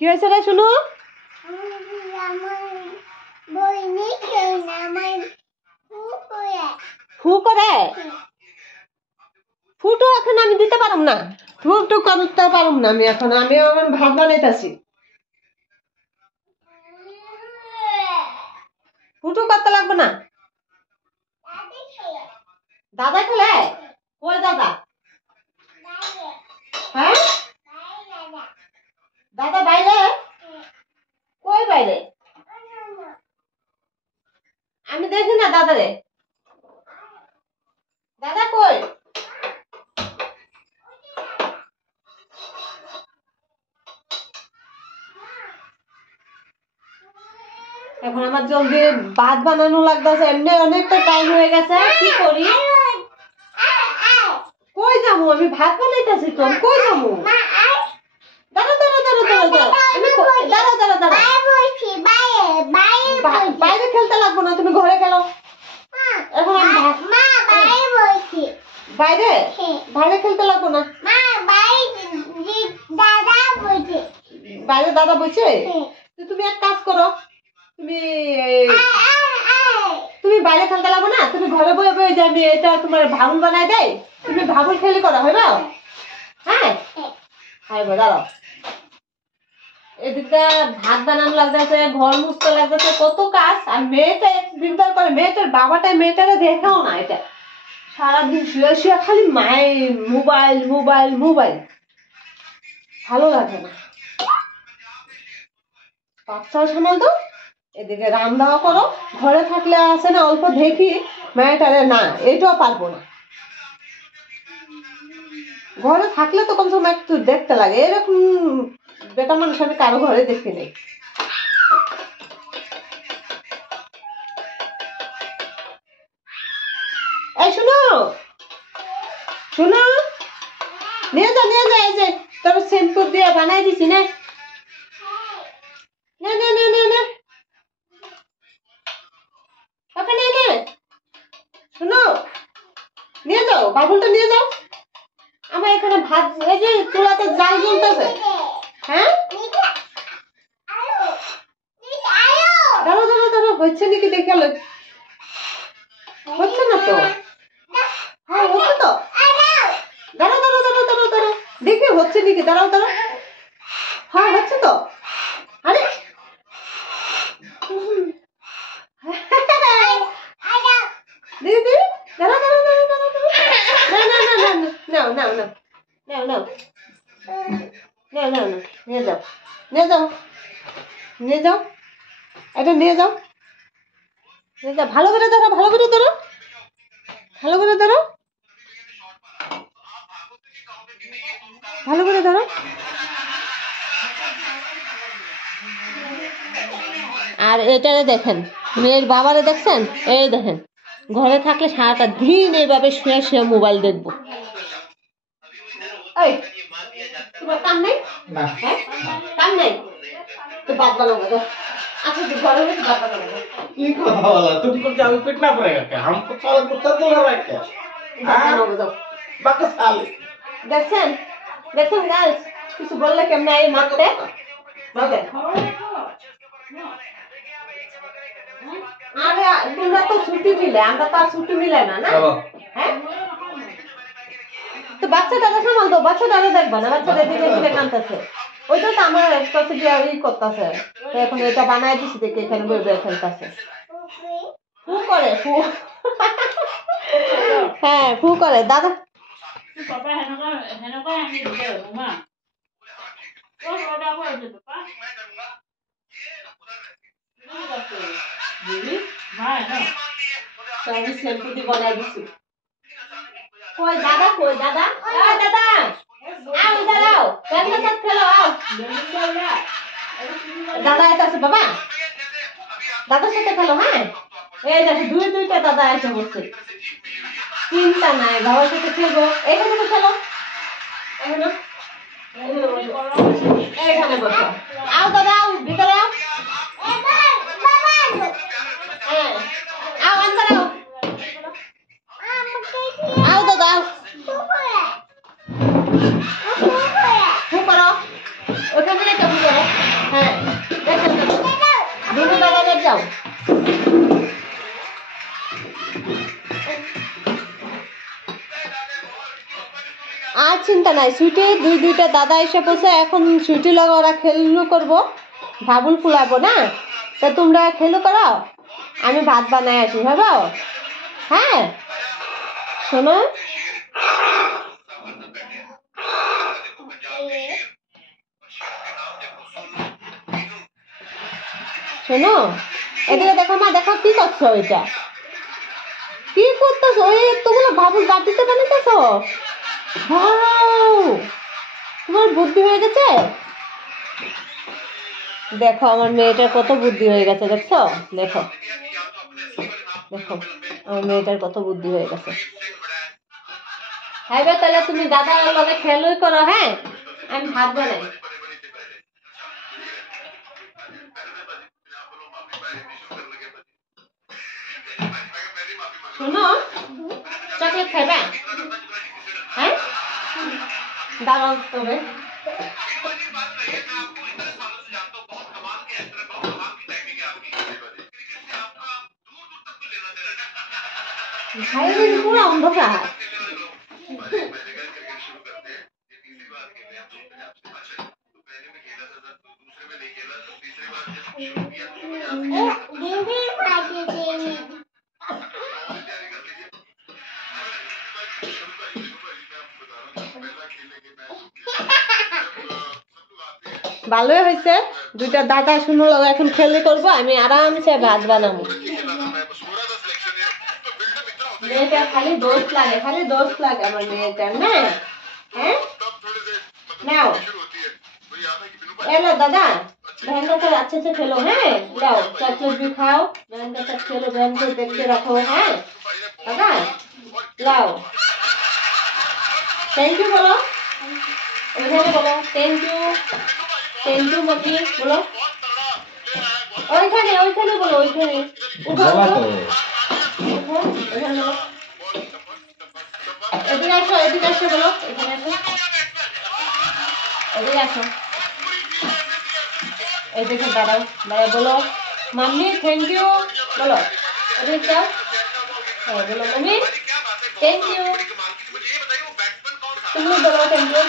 কি হয়েছে রে শুনো? ফু করে ফুটো এখন আমি দিতে পারুম না, ফুটো করতে পারুম না আমি এখন ভাত বানাইতেছি। ফুটো করতে লাগবে না। দাদা খেলে কই দাদা? হ্যাঁ দাদা বাইরে? কই বাইরে? আমি দেখি না দাদারে। দাদা কই? এখন আমার জলদি ভাত বানানো লাগতেছে, এমনি অনেকটা টাইম হয়ে গেছে। কি করি? কই যাবো? আমি ভাত বানাইতেছি তো, আমি কই যাবো? দাঁড়া দাঁড়া দাঁড়া দাঁড়া দাঁড়া দাঁড়া দাঁড়া দাঁড়া বাইরে খেলতে লাগবো না, তুমি ঘরে খেলো। এখন আমি বাইরে বাইরে খেলতে লাগবো না। বাইরে দাদা বলছে তুমি এক কাজ করো, তুমি তুমি বাইরে খেলতে লাগবো না, তুমি ঘরে বয়ে বয়ে যে আমি এটা তোমার ভাবুল বানাই দেয়, তুমি ভাবুল খেলি করো হইবা। হ্যাঁ হ্যাঁ দাঁড়াও। এদিকটা ভাত বানানো লাগতেছে, ঘর মুছতে লাগতেছে, কত কাজ। আর মেয়েটা একদিন পরে মেয়েটার বাবাটাই মেয়েটারে দেখেও না, এটা সারাদিন শুয়ে শুয়ে খালি মায়ের মোবাইল মোবাইল মোবাইল, ভালো লাগে না। বাচ্চাও সামাল দাও, এদিকে রান্নাও করো। ঘরে থাকলে আছে না অল্প দেখি, মেয়েটারে না এটাও পারবো না। ঘরে থাকলে তো কমসে কম একটু দেখতে লাগে, এরকম বেটা মানুষ আমি কারো ঘরে দেখি নেই। এই শুনো শুনো, নিয়ে যা এই যে তোর শ্যাম্পু দিয়ে বানাই দিছি না, না না না না না ওকে নে নে, শুনো নিয়ে যাও, বাবুলটা নিয়ে যাও। আমার এখানে ভাত, এই যে চুলাতে জাল জ্বলতেছে। হ্যাঁ দাঁড়াও দাঁড়াও দাঁড়াও, হচ্ছে নাকি দেখে লো। হচ্ছে না তো? হ্যাঁ হচ্ছে তো। দাঁড়াও দাঁড়াও দাঁড়াও দাঁড়াও দাঁড়াও, দেখে হচ্ছে নাকি, দাঁড়াও দাঁড়াও। হ্যাঁ হচ্ছে তো। আরে দিদি দাঁড়াও দাঁড়াও দাঁড়াও দাঁড়াও দাঁড়াও, না না না না নাও নাও নাও নাও নাও নাও নাও নাও, নিয়ে যাও নিয়ে যাও নিয়ে যাও, এটা নিয়ে যাও নিয়ে যাও। ভালো করে ধরো, ভালো করে ধরো, ভালো করে ধরো, ভালো করে ধরো। আর এটারে দেখেন, মেয়ের বাবারে দেখছেন? এই দেখেন, ঘরে থাকলে সারাটা দিন এইভাবে শুয়ে শুয়ে মোবাইল দেখবো। এই তোমার কাম নেই? হ্যাঁ কাম নেই তো বাদ বানাবো। अच्छा तो घर में बात कर रहे हैं। ये কথা वाला तुमको क्या अभी पिटना पड़ेगा क्या? हमको साला कुत्ता बोल रहा है क्या? बाकस साले দেখছেন দেখছেন গাইস, কিছু বললে কেমনে এই মারতে বাবা। আরে তোমরা তো ছুটি মিলে, আমরা তো আর ছুটি মিলে না না। হ্যাঁ তো বাচ্চা দাদা সামাল দাও, বাচ্চা দাদা দেখবা না, বাচ্চাটা দিকে দিকে কাঁদতেছে। ওইটা তো আমার কাছে দিয়ে ই করতেছে, তো এখন এটা বানাই দিছি দেখে এখানে বই বই খেলতেছে। ফু করে ফু, হ্যাঁ ফু করে দাদা। পাপা হেনকা হেনকা আমি দিতে মা ও ওটা করে দে পাপা দিদি মা না আমি শ্যাম্পু দিয়ে বানাই দিছি। কই দাদা কই দাদা? এই দাদা आओ इधर आओ, दादा साथ खेलो आओ। दादा आया था बाबा, दादा साथे खेलो। হ্যাঁ এই দেখো দুই দুইটা দাদা এসে বসছে, চিন্তা নাই বাবার সাথে খেলবো। এখানে তো খেলো, এখানে এখানে বসো। आओ दादा आओ ভিতরে आओ, হ্যাঁ आओ अंदर आओ, आओ दादा आओ। ফু করো ওখানে রেখে ফু করো। যাও। আর চিন্তা নাই, সুইটি দুইটা দাদা এসে পড়ছে, এখন সুইটি লগা ওরা খেলু করবো, ভাবুল ফুলাবো না, তা তোমরা খেলু করাও, আমি ভাত বানাই আসি, ভাবো। হ্যাঁ শোনো, শোনো এদিকে দেখো মা, দেখো কি করছো, এটা কি করতেছো? ওই এতগুলো ভাবুল বাটিতে বানাইতেছো? তোমার বুদ্ধি হয়ে গেছে। দেখো আমার মেয়েটার কত বুদ্ধি হয়ে গেছে, দেখছো? দেখো দেখো আমার মেয়েটার কত বুদ্ধি হয়ে গেছে। হ্যাঁ তাহলে তুমি দাদার লগে খেলই করো, হ্যাঁ আমি ভাত বানাই। শোনো, চকলেট খাইবা? হ্যাঁ দাঁড়াও তবে। পুরো অন্ধকার। ভালোই হয়েছে, দুইটা দাদা শুনো এখন খেলে করবো, আমি আরামসে ভাত বানাবো। মেয়েটা খালি দোষ লাগে, খালি দোষ লাগে আমার মেয়েটার না। হ্যাঁ নাও এলো दादा, बहन के साथ अच्छे से खेलो, हैं लाओ चॉकलेट भी खाओ, बहन के साथ खेलो, बहन को देख के रखो, हैं दादा लाओ। थैंक यू बोलो, इधर बोलो थैंक यू मम्मी बोलो, ওইখানে বলো, ওইখানে এদিকে আসো বলো, এদিকে আসো, এদিকে দাঁড়াও বলো মাম্মি থ্যাংক ইউ বলো, এদিকে যাও, হ্যাঁ বলো মাম্মি থ্যাংক ইউ, তুমি বলো থ্যাংক ইউ।